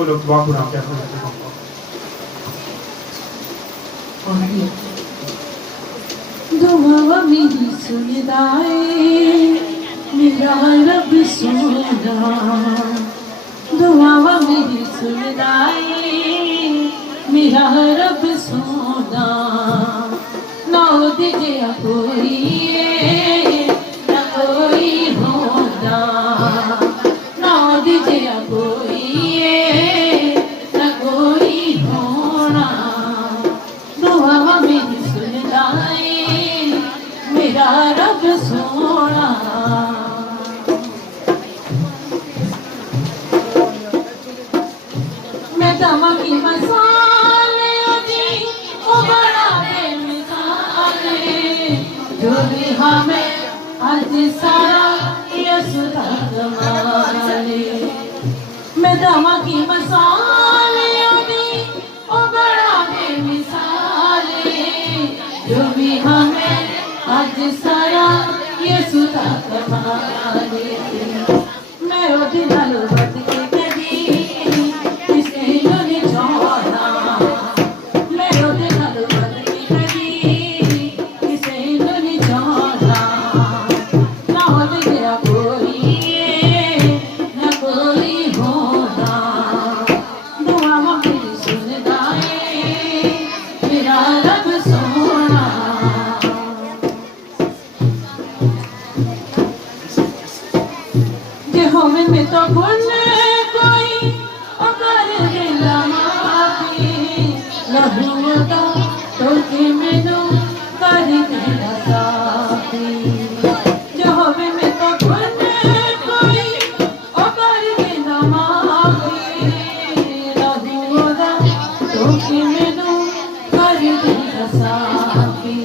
बोलो दुआ पूरा क्या करो। दुआ मेरी सुनदाए मेरा रब सोना, दुआ मेरी सुनदाए मेरा रब सोना, ना दिया कोई ना कोई होना, ना दिया कोई ना कोई होना, दुआ मेरी सुनदाए मेरा रब सोना। मैं दमा की मसाले दी ओ बड़ा बेमिसाले, जो भी हमें आज सारा ये सुधा कमाले। मैं दमा की मसाले दी ओ बड़ा बेमिसाले, जो भी हमें आज सारा ये सुधा कमाले। मैं रोटी नालो बच के कदी किसे लोने छोड़ा, मैं रोटी नालो बच के कदी किसे लोने छोड़ा, ना हो गया कोई ना कोई होना, दुआ मेरी सुनदाए मेरा रब सोना। में तो गुण कोई अगर दिला माफी लहूदा तो कि मैनू कर दिला साफी, जो में तो गुण कोई अगर दिला माफी लहूदा तो कि मैनू कर दिला साफी।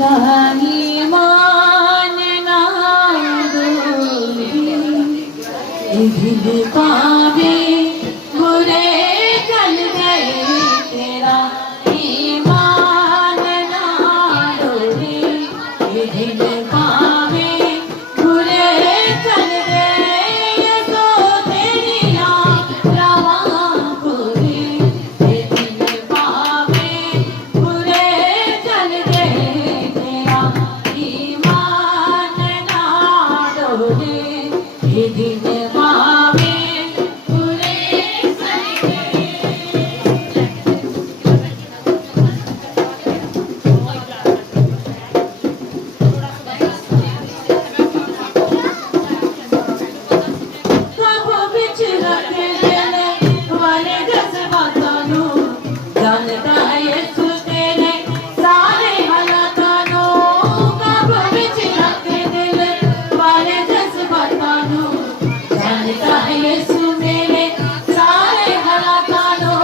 राही मानना दूरी दिल पावे बुरे चल गए तेरा ईमान ना डोली दिल पावे बुरे चल गए तो तेरिया रवा पूरी दिल पावे बुरे चल गए तेरा ईमान ना डोली दिल पावे बुरे चल गए। ਸਭ ਵਿੱਚ ਰੱਖਦੇ ਨੇ ਵਾਲੇ ਜਜ਼ਬਾਤਾਂ ਨੂੰ ਜਾਣਦਾ ਹੈ ਯਿਸੂ ਤੇਰੇ ਸਾਰੇ ਹਾਲਾਤਾਂ ਨੂੰ ਸਭ ਵਿੱਚ ਰੱਖਦੇ ਨੇ ਵਾਲੇ ਜਜ਼ਬਾਤਾਂ ਨੂੰ ਜਾਣਦਾ ਹੈ ਯਿਸੂ ਮੇਰੇ ਸਾਰੇ ਹਾਲਾਤਾਂ ਨੂੰ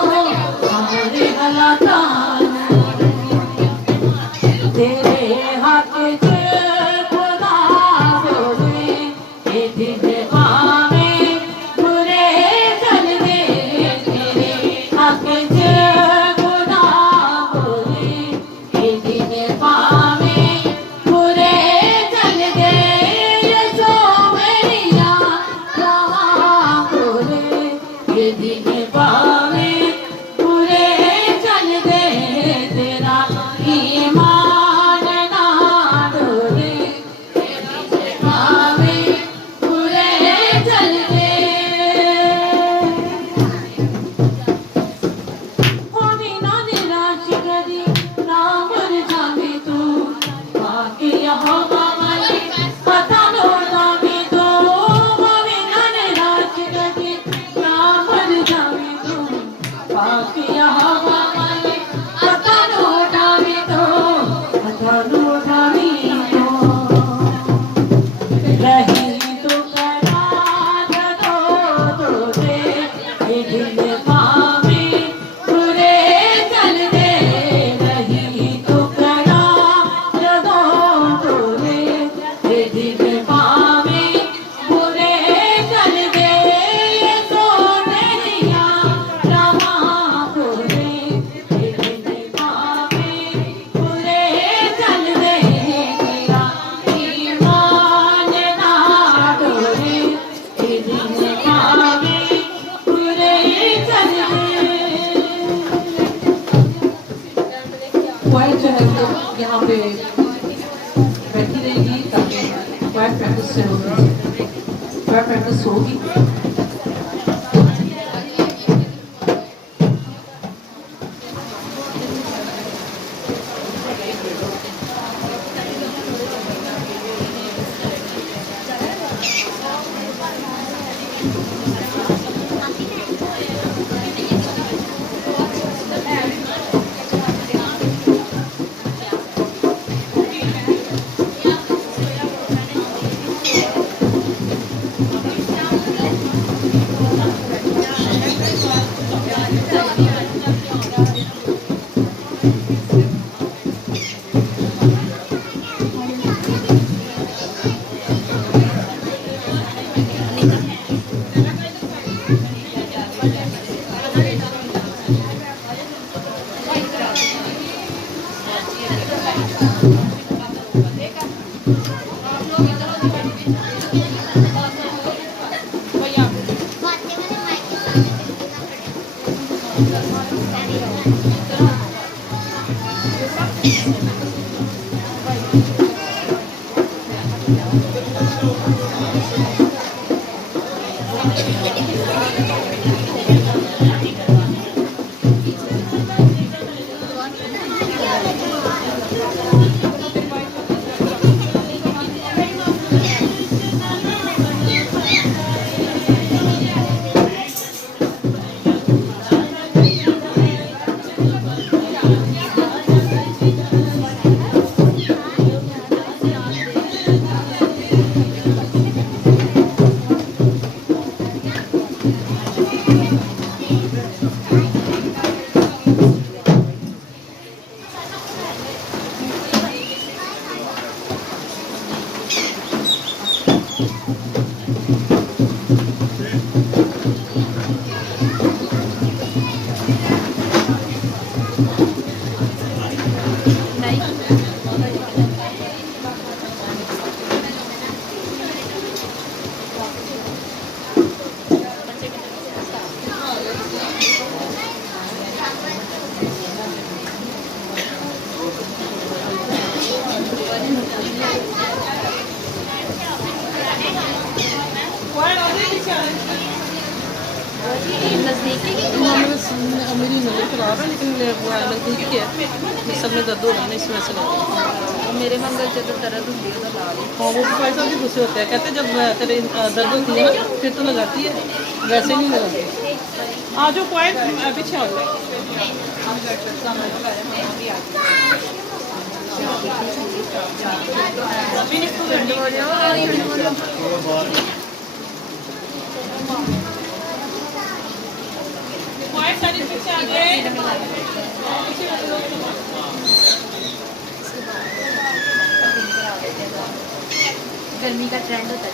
ਸਾਰੇ ਹਾਲਾਤਾਂ ਨੂੰ तेरे हक च खुदा बोले ये दिल पावे बुरे चल दे तेरे हक च खुदा बोले ये दिल पावे बुरे चल दे यीशु मेरिया रवा बोले ये दिल पावे बुरे चल दे तेरा ईमान ना डोले पावे बुरे चल दे होनी ना निराश करी ना मुरझावे तू बाकी यहाँ वाली पता लौटावे तू होनी ना निराश करी ना मुरझावे तू बाकी यहाँ वाली पता लौटावे तो पता लौटावे तो रही तो करा दो दे ये दिल पावे बुरे चल दे रही तो करा दो दे ये दिल पावे बुरे चल दे ये तो तेरिया रवा बोले ये दिल पावे बुरे चल दे तेरा ईमान ना डोले ये दिल पावे बुरे चल दे। क्वाइट जो है वो यहाँ पे बैठी रहेगी ताकि क्वाइट प्रैक्टिस से होगी क्वाइट प्रैक्टिस होगी। मेरी नज़र खराब है लेकिन वो नज़दीक ही है, सब में दर्द हो रहा है ना इस वजह से लग रहा है। मेरे मंगल से तो दर्द होती है तो ला ली। हाँ वो भाई साहब भी गुस्से होते हैं, कहते हैं जब तेरे दर्द होती है ना फिर तो लगाती है, वैसे नहीं लगाती। आ जाओ पॉइंट पीछे आ जाओ। गर्मी का ट्रेंड होता है